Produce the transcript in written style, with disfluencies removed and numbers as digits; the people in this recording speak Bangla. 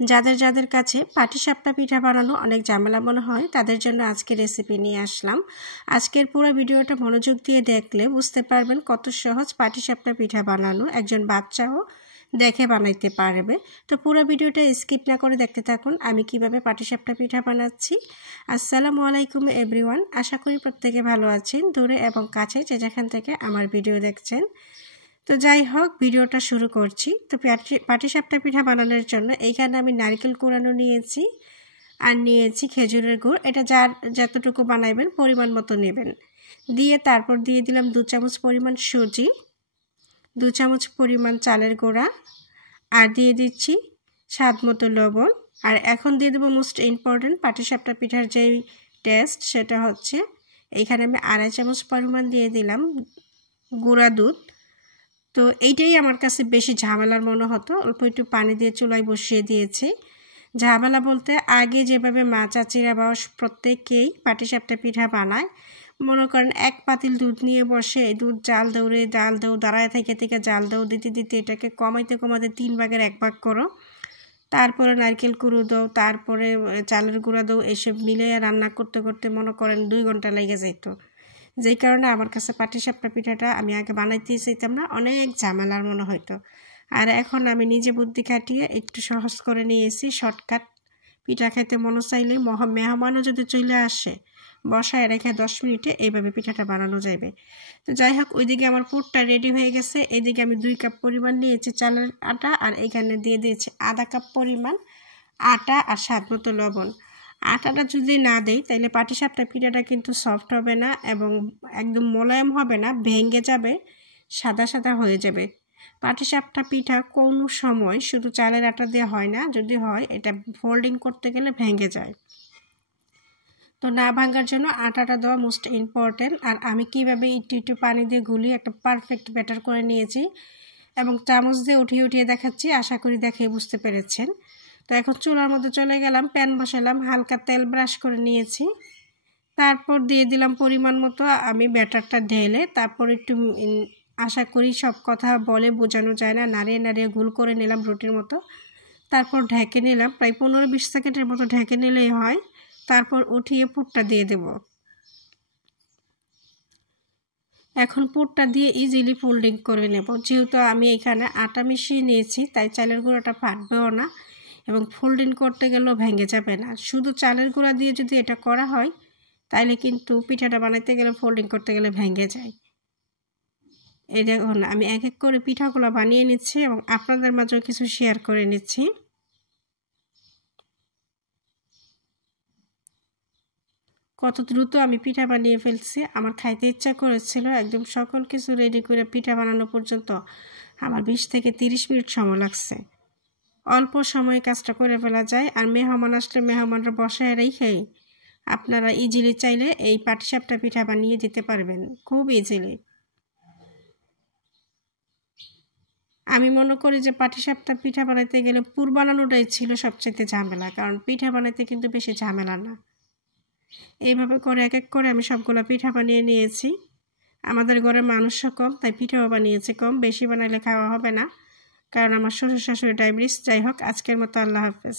যাদের যাদের কাছে পাটিসাপটা পিঠা বানানো অনেক ঝামেলা মনে হয় তাদের জন্য আজকে রেসিপি নিয়ে আসলাম। আজকের পুরো ভিডিওটা মনোযোগ দিয়ে দেখলে বুঝতে পারবেন কত সহজ পাটিসাপটা পিঠা বানানো একজন বাচ্চাও দেখে বানাইতে পারবে। তো পুরো ভিডিওটা স্কিপ না করে দেখতে থাকুন আমি কিভাবে পাটিসাপটা পিঠা বানাচ্ছি। আসসালামু আলাইকুম এভরিওয়ান, আশা করি প্রত্যেকে ভালো আছেন, দূরে এবং কাছে যে যেখান থেকে আমার ভিডিও দেখছেন। তো যাই হোক, ভিডিওটা শুরু করছি। তো পাটিসাপটা পিঠা বানানোর জন্য এইখানে আমি নারকেল কোরানো নিয়েছি আর নিয়েছি খেজুরের গুড়। এটা যার যতটুকু বানাইবেন পরিমাণ মতো নেবেন। দিয়ে তারপর দিয়ে দিলাম 2 চামচ পরিমাণ সুজি, 2 চামচ পরিমাণ চালের গুঁড়া, আর দিয়ে দিচ্ছি স্বাদ মতো লবণ। আর এখন দিয়ে দেবো মোস্ট ইম্পর্টেন্ট পাটিসাপটা পিঠার যেই টেস্ট, সেটা হচ্ছে এইখানে আমি 2.5 চামচ পরিমাণ দিয়ে দিলাম গুঁড়া দুধ। তো এইটাই আমার কাছে বেশি ঝামেলার মনে হতো, অল্প একটু পানি দিয়ে চুলায় বসিয়ে দিয়েছি। ঝামেলা বলতে আগে যেভাবে মা চাচিরা বা প্রত্যেকেই পাটিসাপটা পিঠা বানায়, মনে করেন 1 পাতিল দুধ নিয়ে বসে দুধ জাল দেও দাঁড়ায় থেকে জাল দেও দিতে দিতে এটাকে কমাইতে 3 ভাগের 1 ভাগ করো, তারপরে নারকেল কুড়ো দাও, তারপরে চালের গুঁড়া দাও, এসব মিলিয়ে রান্না করতে করতে মনে করেন 2 ঘন্টা লেগে যেত। যেই কারণে আমার কাছে পাটিসাপটা পিঠাটা আমি আগে বানাইতেই চাইতাম না, অনেক ঝামেলার মনে হইতো। আর এখন আমি নিজে বুদ্ধি খাটিয়ে একটু সহজ করে নিয়েছি, শর্টকাট। পিঠা খাইতে মনে চাইলে মেহমানও যদি চলে আসে বসায় রেখে 10 মিনিটে এইভাবে পিঠাটা বানানো যাবে। তো যাই হোক, ওইদিকে আমার পুরটা রেডি হয়ে গেছে। এইদিকে আমি 2 কাপ পরিমাণ নিয়েছি চালের আটা, আর এখানে দিয়ে দিয়েছি আধা কাপ পরিমাণ আটা আর স্বাদ মতো লবণ। আটাটা যদি না দেই তাহলে পাটিসাপটা পিঠাটা কিন্তু সফট হবে না এবং একদম মোলায়েম হবে না, ভেঙে যাবে, সাদা সাদা হয়ে যাবে। পাটিসাপটা পিঠা কোনো সময় শুধু চালের আটা দিয়ে হয় না, যদি হয় এটা ফোল্ডিং করতে গেলে ভেঙে যায়। তো না ভাঙার জন্য আটাটা দেওয়া মোস্ট ইম্পর্টেন্ট। আর আমি কিভাবে একটু পানি দিয়ে গুলিয়ে একটা পারফেক্ট ব্যাটার করে নিয়েছি এবং চামচ দিয়ে উঠিয়ে দেখাচ্ছি, আশা করি দেখে বুঝতে পেরেছেন। তো এখন চুলার মধ্যে চলে গেলাম, প্যান বসালাম, হালকা তেল ব্রাশ করে নিয়েছি, তারপর দিয়ে দিলাম পরিমাণ মতো আমি ব্যাটারটা ঢেলে। তারপর একটু আশা করি সব কথা বলে বোঝানো যায় না, নাড়িয়ে গোল করে নিলাম রুটির মতো। তারপর ঢেকে নিলাম, প্রায় 15-20 সেকেন্ডের মতো ঢেকে নিলেই হয়। তারপর উঠিয়ে পুরটা দিয়ে দেব। এখন পুরটা দিয়ে ইজিলি ফোল্ডিং করে নেব। যেহেতু আমি এখানে আটা মিশিয়ে নিয়েছি তাই চালের গুঁড়াটা ফাটবেও না এবং ফোল্ডিং করতে গেলেও ভেঙে যাবে না। শুধু চালের গুঁড়া দিয়ে যদি এটা করা হয় তাইলে কিন্তু পিঠাটা বানাইতে গেলে ফোল্ডিং করতে গেলে ভেঙে যায়। এই দেখুন আমি এক এক করে পিঠাগুলো বানিয়ে নিচ্ছি এবং আপনাদের মাঝেও কিছু শেয়ার করে নিচ্ছি। কত দ্রুত আমি পিঠা বানিয়ে ফেলছি, আমার খাইতে ইচ্ছা করেছিল। একদম সকল কিছু রেডি করে পিঠা বানানো পর্যন্ত আমার 20 থেকে 30 মিনিট সময় লাগছে। অল্প সময়ে কাজটা করে ফেলা যায়। আর মেহমান আসলে মেহমানরা বসায় রেখেই আপনারা ইজিলি চাইলে এই পাটিসাপটা পিঠা বানিয়ে দিতে পারবেন, খুব ইজিলি। আমি মনে করি যে পাটিসাপটা পিঠা বানাইতে গেলে পুর বানানোটাই ছিল সবচেয়ে ঝামেলা, কারণ পিঠা বানাইতে কিন্তু বেশি ঝামেলা না। এইভাবে করে এক এক করে আমি সবগুলো পিঠা বানিয়ে নিয়েছি। আমাদের ঘরে মানুষও কম তাই পিঠাও বানিয়েছি কম, বেশি বানাইলে খাওয়া হবে না, কারণ আমার শ্বশুর শাশুড়ি ডায়াবেটিস। যাই হোক, আজকের মতো আল্লাহ হাফেজ।